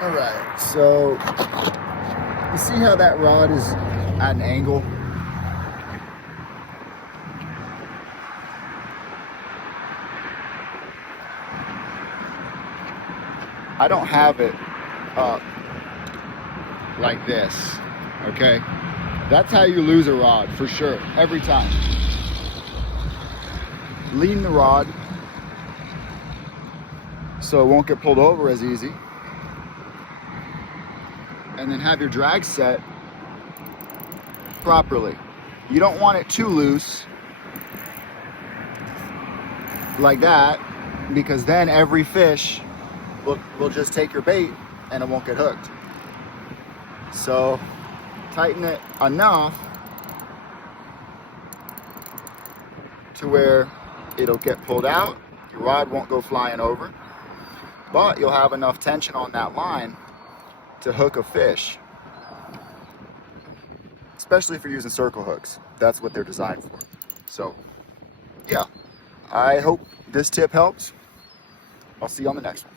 All right, so you see how that rod is at an angle? I don't have it up like this, okay? That's how you lose a rod, for sure, every time. Lean the rod so it won't get pulled over as easy. And then have your drag set properly. You don't want it too loose like that, because then every fish will just take your bait and it won't get hooked. So tighten it enough to where it'll get pulled out, your rod won't go flying over, but you'll have enough tension on that line to hook a fish. Especially if you're using circle hooks. That's what they're designed for. So yeah, I hope this tip helps. I'll see you on the next one.